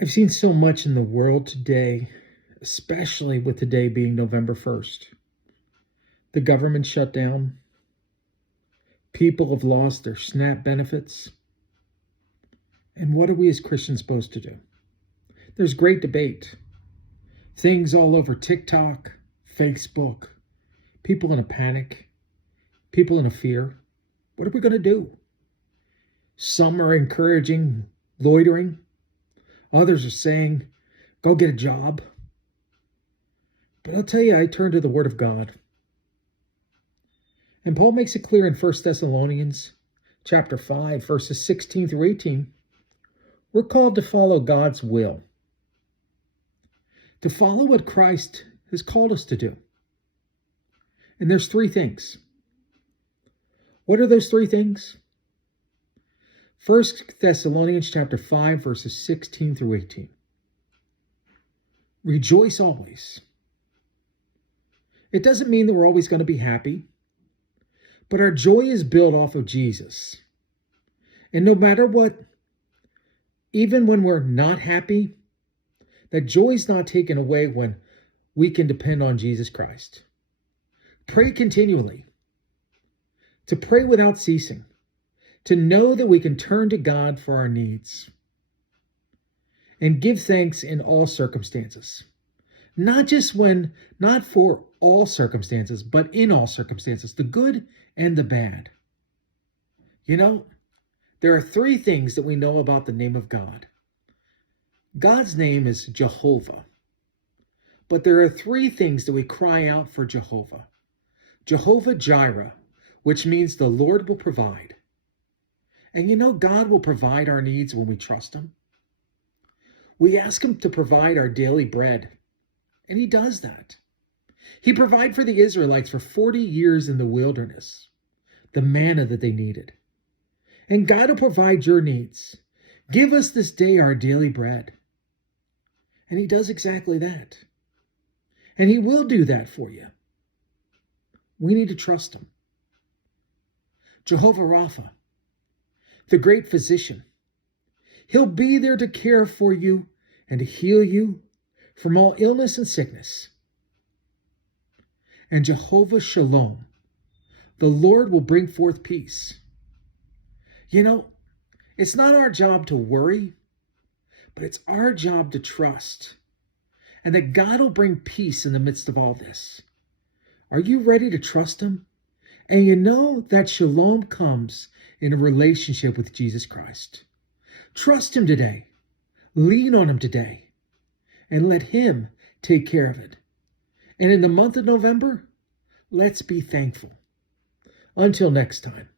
I've seen so much in the world today, especially with today being November 1st. The government shut down. People have lost their SNAP benefits. And what are we as Christians supposed to do? There's great debate. Things all over TikTok, Facebook, people in a panic, people in a fear. What are we going to do? Some are encouraging loitering. Others are saying, go get a job. But I'll tell you, I turn to the Word of God. And Paul makes it clear in 1 Thessalonians chapter 5, verses 16 through 18. We're called to follow God's will. To follow what Christ has called us to do. And there's three things. What are those three things? 1 Thessalonians chapter 5, verses 16 through 18. Rejoice always. It doesn't mean that we're always going to be happy, but our joy is built off of Jesus. And no matter what, even when we're not happy, that joy is not taken away when we can depend on Jesus Christ. Pray continually. To pray without ceasing. To know that we can turn to God for our needs. And give thanks in all circumstances. Not for all circumstances, but in all circumstances, the good and the bad. You know, there are three things that we know about the name of God. God's name is Jehovah. But there are three things that we cry out for Jehovah. Jehovah Jireh, which means the Lord will provide. And you know, God will provide our needs when we trust Him. We ask Him to provide our daily bread, and He does that. He provided for the Israelites for 40 years in the wilderness, the manna that they needed. And God will provide your needs. Give us this day our daily bread. And He does exactly that. And He will do that for you. We need to trust Him. Jehovah Rapha, the great physician. He'll be there to care for you and to heal you from all illness and sickness. And Jehovah Shalom, the Lord will bring forth peace. You know, it's not our job to worry, but it's our job to trust. And that God will bring peace in the midst of all this. Are you ready to trust Him? And you know that shalom comes in a relationship with Jesus Christ. Trust Him today. Lean on Him today. And let Him take care of it. And in the month of November, let's be thankful. Until next time.